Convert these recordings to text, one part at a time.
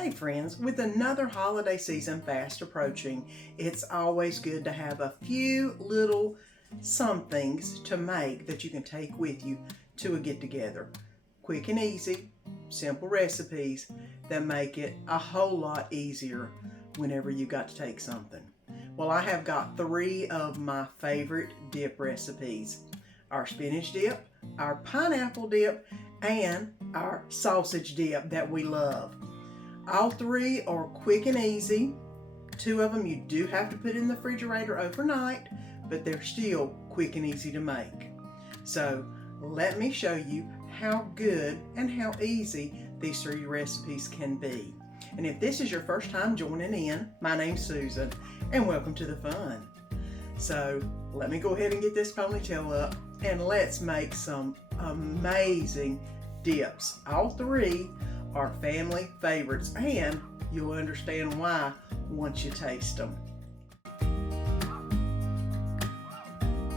Hey friends, with another holiday season fast approaching, it's always good to have a few little somethings to make that you can take with you to a get-together. Quick and easy, simple recipes that make it a whole lot easier whenever you got to take something. Well, I have got 3 of my favorite dip recipes. Our spinach dip, our pineapple dip, and our sausage dip that we love. All 3 are quick and easy. 2 of them you do have to put in the refrigerator overnight, but they're still quick and easy to make. So let me show you how good and how easy these 3 recipes can be. And if this is your first time joining in, my name's Susan, and welcome to the fun. So let me go ahead and get this ponytail up, and let's make some amazing dips. All 3 are family favorites, and you'll understand why once you taste them.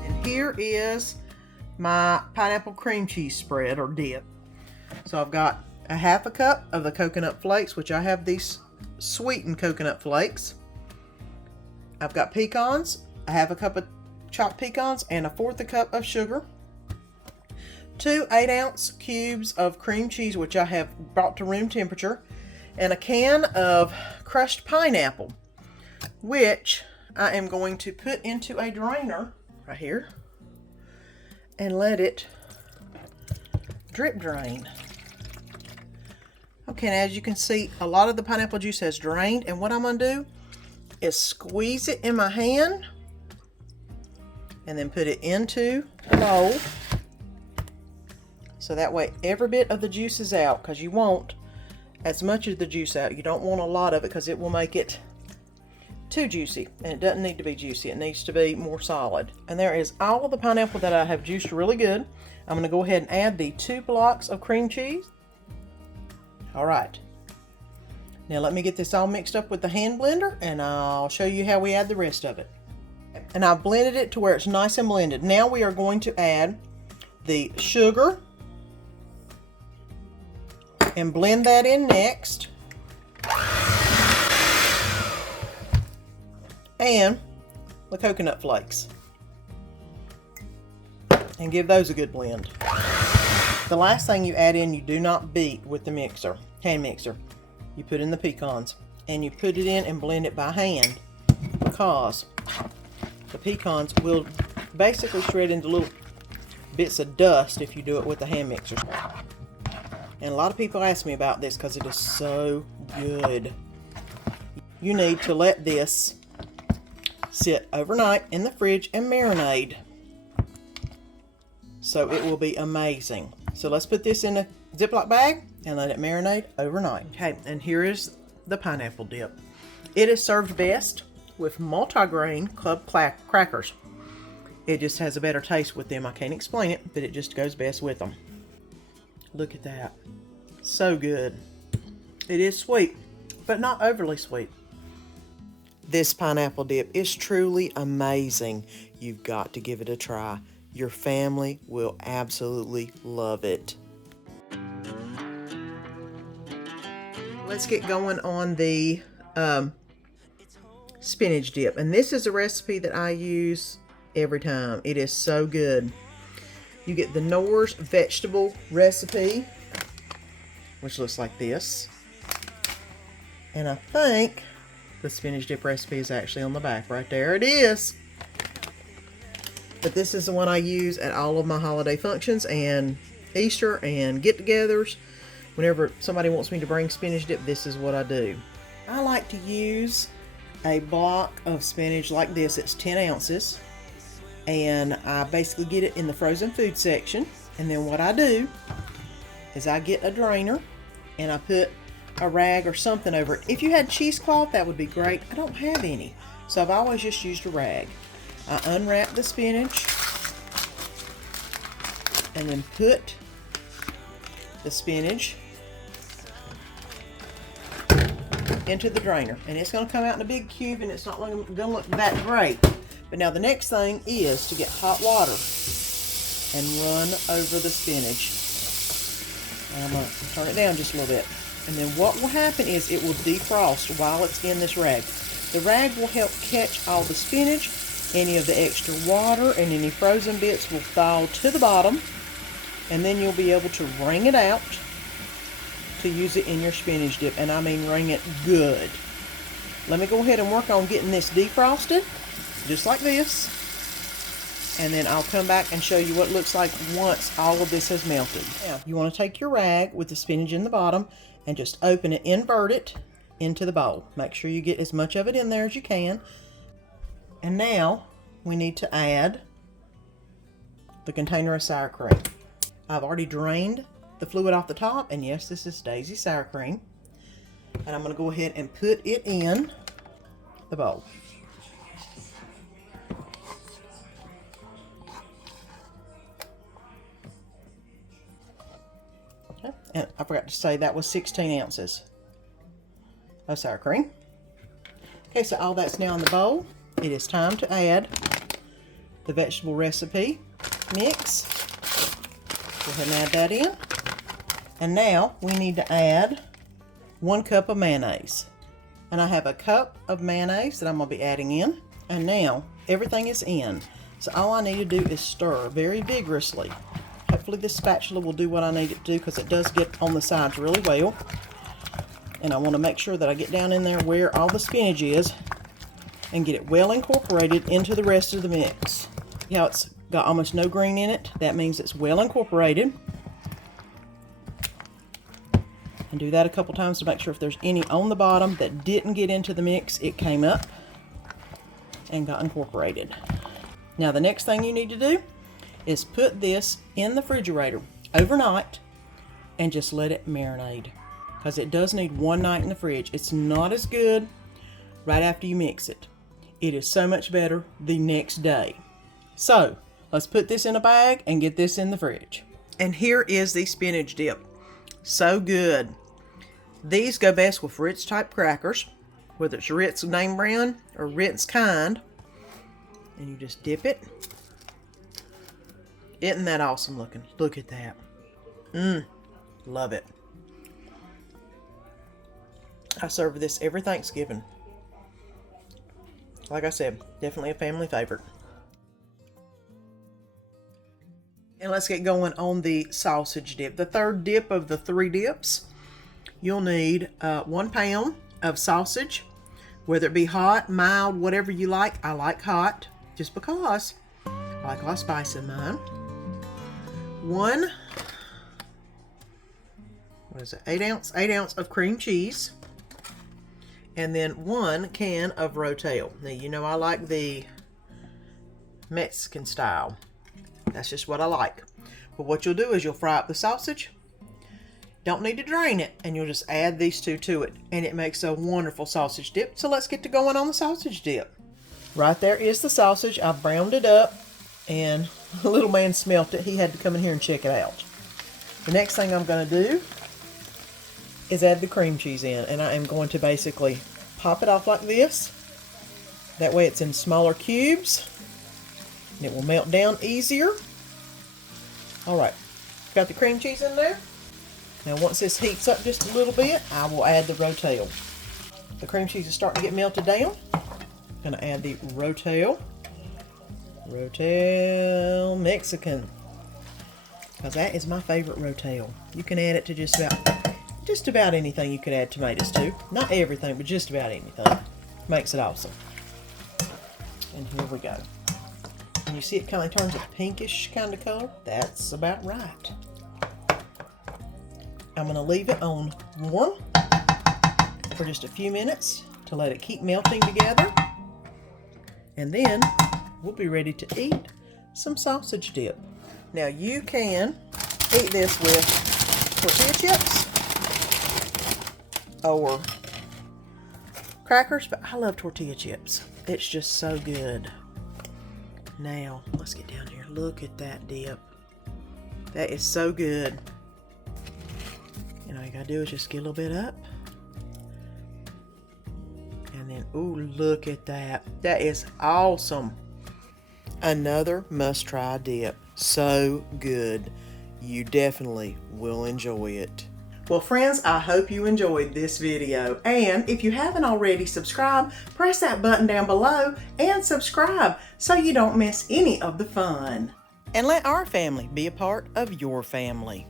And here is my pineapple cream cheese spread or dip. So I've got a half a cup of the coconut flakes, which I have these sweetened coconut flakes. I've got pecans, a half a cup of chopped pecans, and a 1/4 a cup of sugar. 2 8-ounce cubes of cream cheese, which I have brought to room temperature, and a can of crushed pineapple, which I am going to put into a drainer right here and let it drip drain. Okay, and as you can see, a lot of the pineapple juice has drained, and what I'm going to do is squeeze it in my hand and then put it into the bowl. So that way every bit of the juice is out, because you want as much of the juice out. You don't want a lot of it because it will make it too juicy, and it doesn't need to be juicy. It needs to be more solid. And there is all of the pineapple that I have juiced really good. I'm going to go ahead and add the 2 blocks of cream cheese. All right. Now let me get this all mixed up with the hand blender, and I'll show you how we add the rest of it. And I've blended it to where it's nice and blended. Now we are going to add the sugar and blend that in next. And the coconut flakes. And give those a good blend. The last thing you add in, you do not beat with the mixer, hand mixer. You put in the pecans, and you put it in and blend it by hand, because the pecans will basically shred into little bits of dust if you do it with the hand mixer. And a lot of people ask me about this because it is so good. You need to let this sit overnight in the fridge and marinate, so it will be amazing. So let's put this in a Ziploc bag and let it marinate overnight. Okay, and here is the pineapple dip. It is served best with multi-grain club crackers. It just has a better taste with them. I can't explain it, but it just goes best with them. Look at that. So good. It is sweet, but not overly sweet. This pineapple dip is truly amazing. You've got to give it a try. Your family will absolutely love it. Let's get going on the spinach dip. And this is a recipe that I use every time. It is so good. You get the Knorr's vegetable recipe, which looks like this. And I think the spinach dip recipe is actually on the back. Right there it is. But this is the one I use at all of my holiday functions and Easter and get-togethers. Whenever somebody wants me to bring spinach dip, this is what I do. I like to use a block of spinach like this. It's 10 ounces. And I basically get it in the frozen food section. And then what I do is I get a drainer and I put a rag or something over it. If you had cheesecloth, that would be great. I don't have any, so I've always just used a rag. I unwrap the spinach and then put the spinach into the drainer, and it's going to come out in a big cube, and it's not going to look that great. But now the next thing is to get hot water and run over the spinach. I'm going to turn it down just a little bit. And then what will happen is it will defrost while it's in this rag. The rag will help catch all the spinach, any of the extra water, and any frozen bits will fall to the bottom. And then you'll be able to wring it out to use it in your spinach dip. And I mean wring it good. Let me go ahead and work on getting this defrosted, just like this. And then I'll come back and show you what it looks like once all of this has melted. Now, you want to take your rag with the spinach in the bottom and just open it, invert it into the bowl. Make sure you get as much of it in there as you can. And now we need to add the container of sour cream. I've already drained the fluid off the top, and yes, this is Daisy sour cream. And I'm going to go ahead and put it in the bowl. Okay. And I forgot to say that was 16 ounces of sour cream. Okay, so all that's now in the bowl. It is time to add the vegetable recipe mix. Go ahead and add that in. And now we need to add 1 cup of mayonnaise. And I have a cup of mayonnaise that I'm going to be adding in. And now everything is in. So all I need to do is stir very vigorously. Hopefully this spatula will do what I need it to do, because it does get on the sides really well. And I want to make sure that I get down in there where all the spinach is and get it well incorporated into the rest of the mix. See how it's got almost no green in it? That means it's well incorporated. And do that a couple times to make sure if there's any on the bottom that didn't get into the mix, it came up and got incorporated. Now the next thing you need to do is put this in the refrigerator overnight and just let it marinate, because it does need 1 night in the fridge. It's not as good right after you mix it. It is so much better the next day. So let's put this in a bag and get this in the fridge. And here is the spinach dip. So good. These go best with Ritz type crackers, whether it's Ritz name brand or Ritz kind. And you just dip it. Isn't that awesome looking? Look at that. Love it. I serve this every Thanksgiving. Like I said, definitely a family favorite. And let's get going on the sausage dip. The third dip of the 3 dips. You'll need 1 pound of sausage, whether it be hot, mild, whatever you like. I like hot, just because I like a lot of spice in mine. 8 ounce of cream cheese. And then 1 can of rotel. Now, you know I like the Mexican style. That's just what I like. But what you'll do is you'll fry up the sausage. Don't need to drain it. And you'll just add these 2 to it. And it makes a wonderful sausage dip. So let's get to going on the sausage dip. Right there is the sausage. I browned it up. And the little man smelt it. He had to come in here and check it out. The next thing I'm going to do is add the cream cheese in. And I am going to basically pop it off like this. That way it's in smaller cubes. And it will melt down easier. Alright, got the cream cheese in there. Now once this heats up just a little bit, I will add the rotel. The cream cheese is starting to get melted down. I'm going to add the rotel. Rotel Mexican. Because that is my favorite rotel. You can add it to just about anything you could add tomatoes to. Not everything, but just about anything. Makes it awesome. And here we go. And you see it kind of turns a pinkish kind of color? That's about right. I'm going to leave it on warm for just a few minutes to let it keep melting together. And then we'll be ready to eat some sausage dip. Now you can eat this with tortilla chips or crackers, but I love tortilla chips. It's just so good. Now, let's get down here. Look at that dip. That is so good. And all you gotta do is just get a little bit up. And then, ooh, look at that. That is awesome. Another must-try dip. So good. You definitely will enjoy it. Well, friends, I hope you enjoyed this video. And if you haven't already subscribed, press that button down below and subscribe so you don't miss any of the fun. And let our family be a part of your family.